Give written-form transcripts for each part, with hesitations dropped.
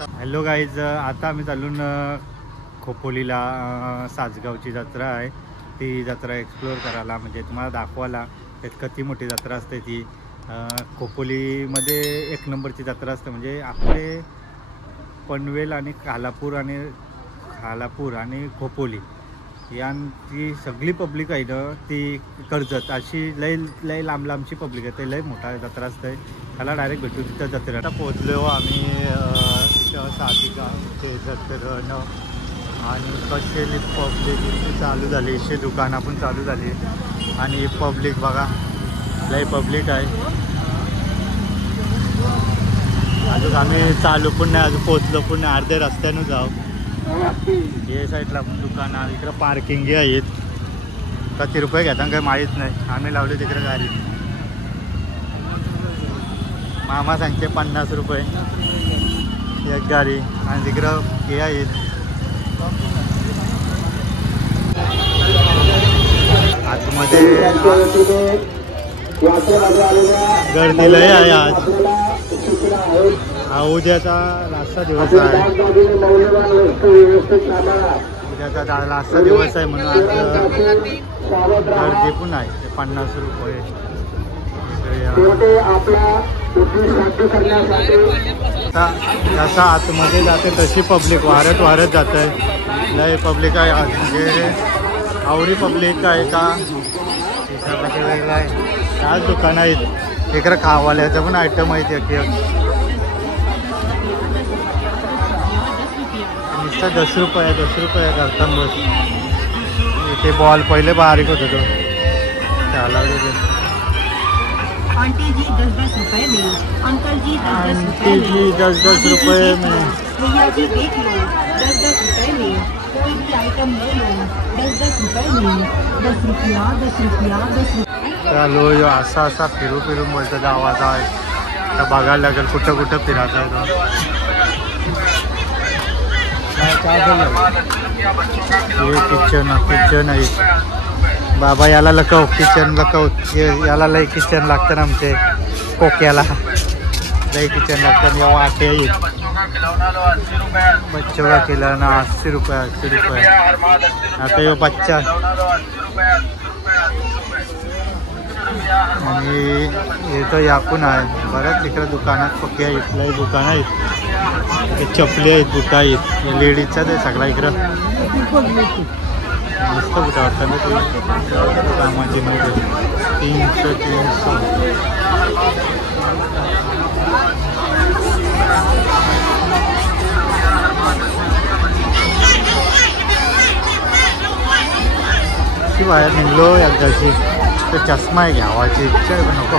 Hello guys, आता आम्ही चालून खोपोलीला सासगावची जत्रा आहे. ती जत्रा एक्सप्लोअर करायला, म्हणजे तुम्हाला दाखवायला त्यात किती मोठी जत्रा असते. ती खोपोलीमध्ये एक नंबरची जत्रा असते. म्हणजे आपले पनवेल आणि खालापूर आणि खोपोली यांची सगळी पब्लिक आहे ना, ती कर्जत अशी लय लांबची पब्लिक आहे. ते लय मोठा जत्रा असते. त्याला डायरेक्ट भेटू तिथं जत्रेला. आता पोचलो आम्ही सासगावचे जत्रेनं आणि कसे पब्लिक चालू झाली. अशी दुकानं पण चालू झाली आणि पब्लिक बघा, लय पब्लिक आहे. अजून आम्ही चालू पण नाही, अजून पोचलो पण नाही. अर्ध्या रस्त्यानं जाऊ. हे साईडला पण दुकानं, इकडं पार्किंग आहेत. किती रुपये घेतात काही माहीत नाही. आम्ही लावले तिकडे गाडी. मामा सांगते 50 रुपये एक गाडी. आणि तिकडं हे आहेत. आतमध्ये गर्दी लय आहे आज. हा उद्याचा लास्टचा दिवस आहे. उद्याचा लास्टचा दिवस आहे म्हणून आज गर्दी पण आहे. 50 रुपये. जसा आतमध्ये जाते तशी पब्लिक वारत जात आहे. लय पब्लिक आहे आज. म्हणजे आवडी पब्लिक आहे का वेगळं आहे. आज दुकानं आहेत. इकडं खावाल्याचं पण आयटम आहेत. नुसतं 10 रुपये करतात बस. इथे बॉल पहिले बारीक होत होतो. त्याला आंटी जी 10-10 रुपए में, अंकल जी 10-10 रुपए में, भैया जी देख लो 10-10 रुपए में, कोई भी आइटम ले लो 10-10 रुपए में, 10 रुपया 10 रुपया 10 रुपया. चालो असा फिरून बोलतो गावाचा आहे. तर बघायला लागेल कुठं फिरायचं आहे. हे किचन आहे. बाबा याला लकव किचन याला लय किचन लागतं ना. आमचे कोक्याला लय किचन लागतं. या वाटे आहेत. बच्चों का खिलाना 80 रुपये. आता यो बच्चा आणि हे तर याकून आहे. बऱ्याच तिकडे दुकानात पक्के आहेत. लय दुकानं आहेत. चपली आहेत, बुटा आहेत. लेडीजचा ते सगळा इकडं मस्त बुटा वाटतं ना. ते कामाची माहिती 300. बाहेर निघलो एकदाची. तर चष्मा आहे घ्यावाची इच्छा आहे पण नको.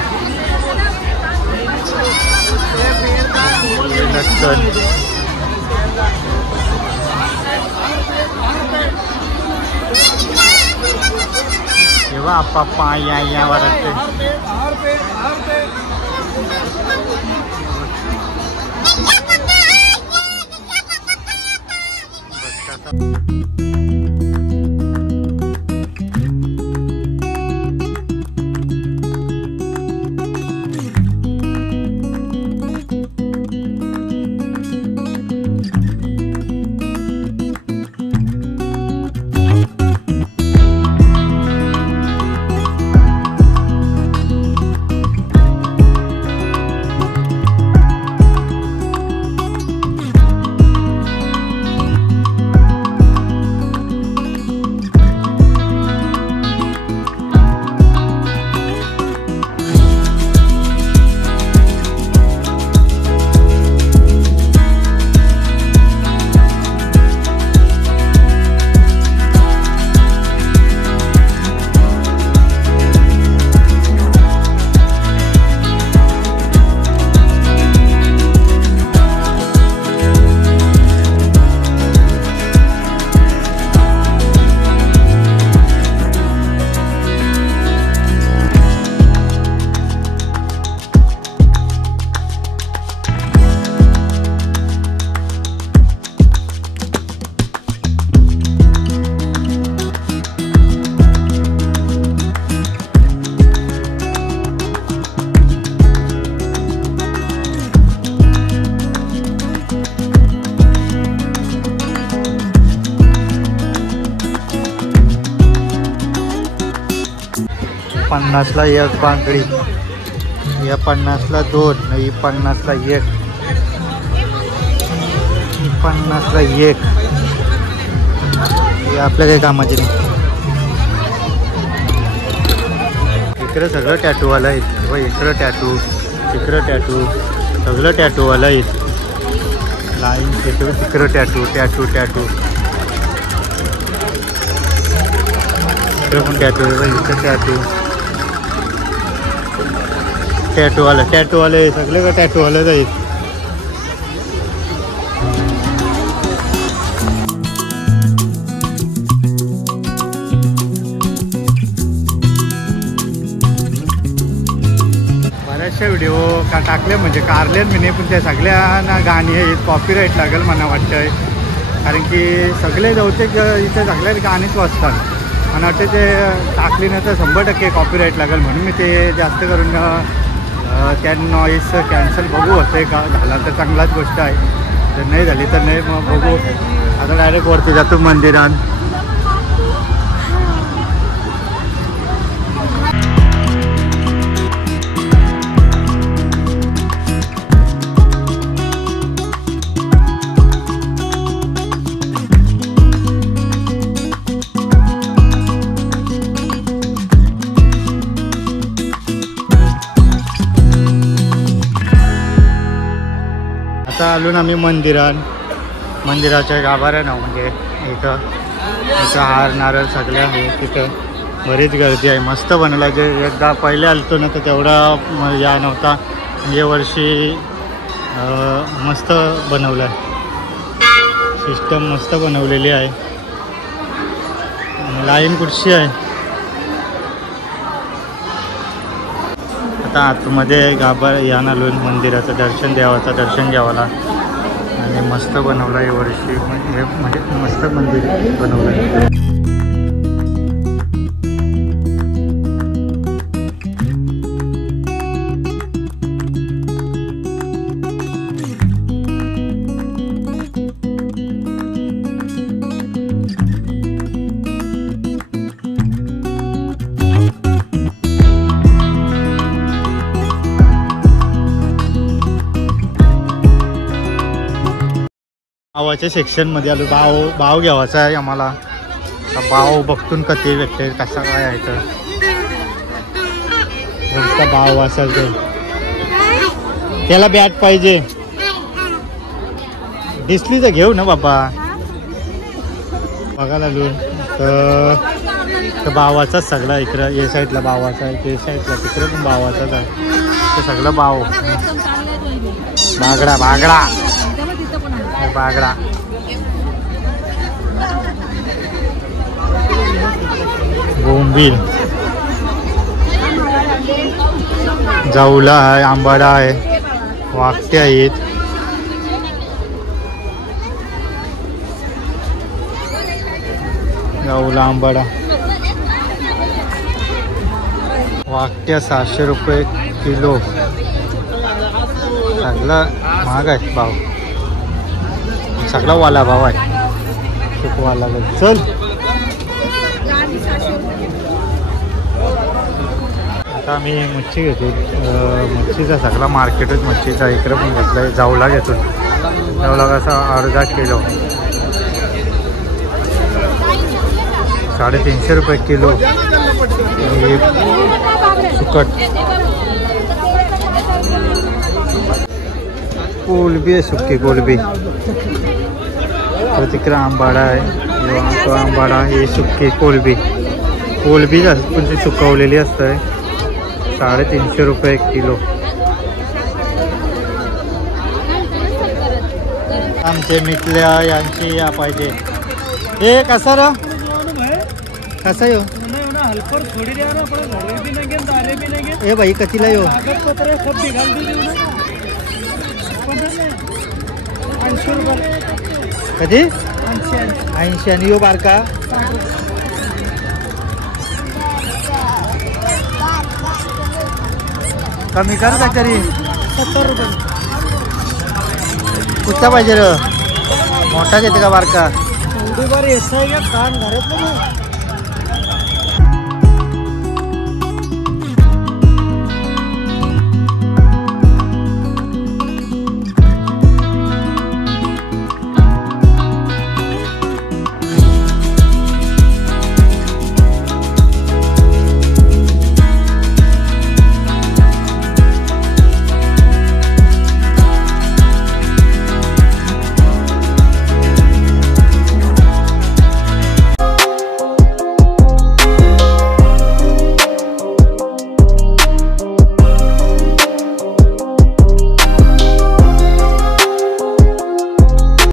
तेव्हा आप्पा या वरते 50ला एक बांगडी, या 50ला 2, ही 50ला 1, ही 50ला 1. हे आपल्या काही कामाचे नाही. इकडे सगळं टॅटूवाला आहेत. इकडं टॅटू, तिकडं टॅटू, सगळं टॅटूवाला आहेत. लाईन टॅटू, तिकडं टॅटू, टॅटू टॅटू, इकडं पण टॅटू, इकडं टॅटू, टॅटूवाले सगळे का टॅटूवाले आहेत. बऱ्याचशा व्हिडिओ का टाकले म्हणजे कारले मी नाही, पण त्या सगळ्यांना गाणी आहेत, कॉपीराईट लागेल मला वाटतंय. कारण की सगळे बहुतेक इथे सगळ्या गाणीच वाजतात आणि वाटते ते टाकली नाही तर 100% कॉपीराईट लागेल. म्हणून मी ते जास्त करून त्या नॉईस कॅन्सल बघू होतं का. झाला तर चांगलाच गोष्ट आहे, जर नाही झाली तर नाही, मग बघू. आता डायरेक्ट वरती जातो मंदिरात. आता आलो ना आम्ही मंदिराच्या गाभाऱ्या ना, म्हणजे इथं हार नारळ सगळे आहे. तिथे बरीच गर्दी आहे. मस्त बनवला. जे एकदा पहिले आलतो ना तर तेवढा या नव्हता. या वर्षी मस्त बनवलं आहे. सिस्टम मस्त बनवलेली आहे. लाईन कुठची आहे. आता आतमध्ये गाभार यान आलो मंदिराचं दर्शन, देवाचं दर्शन घ्यावाला. आणि मस्त बनवलं आहे वर्षी, म्हणजे मस्त मंदिर बनवलं आहे. भावाच्या सेक्शनमध्ये आलो. भाव घ्यावाचा आहे आम्हाला. भाव बघतून कधी भेटते, कसा काय आहे तर नुसता भाव असेल तर. त्याला बॅट पाहिजे, दिसली तर घेऊ ना बाबा. बघायला आलो तर भावाचाच सगळा. इकडं या साईडला भावाचा आहे, ते साईडला तिकडे पण भावाचाच आहे. ते सगळं भाव. बागडा बागडा बागडा बोंबील, जाऊला आहे, आंबाडा आहे, वाकटे आहेत. जाऊला आंबाडा वाकट्या 700 रुपये किलो. सगळा महाग आहे भाव. सगळा वाला भाव आहे. वाला चल. आता आम्ही मच्छी घेतो. मच्छीचा सगळा मार्केटच मच्छीचा. इकडं पण घेतला. जाऊला घेतो. जाऊला कसा अर्धा किलो 350 रुपये किलो. सुकट कोलबी आहे, सुकी कोलबी. तो तिकडे आंबाडा आहे, तो आंबाडा. हे सुकी कोलबी पण ती सुकवलेली असते. 350 रुपये किलो. आमचे मिटल्या यांची या पाहिजे. हे कसा र कसा येऊ. हे बाई कतीला येऊ. कधी 80 आणि यो बारका कमी कर का तरी. 70 रुपये. कुठचा पाहिजे र. मोठा घेते का बारका. कान घरात